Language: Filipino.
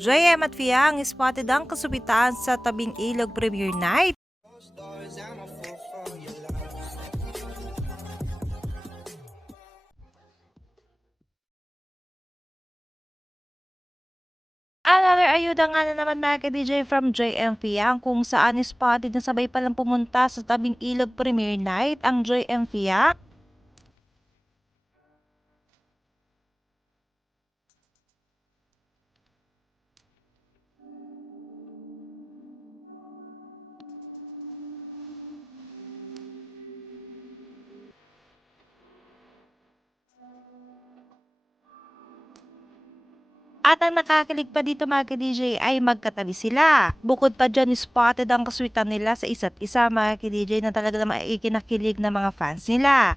JM at Fiang spotted ang kasubitan sa tabing ilog premiere night. Another ayuda nga na naman mga ka-DJ from JM Fiang kung saan spotted na sabay palang pumunta sa tabing ilog premiere night ang JM Fiang. At ang nakakilig pa dito mga ka-DJ ay magkatabi sila. Bukod pa dyan, spotted ang kaswitan nila sa isa't isa mga ka-DJ na talaga naman ikinakilig ng mga fans nila.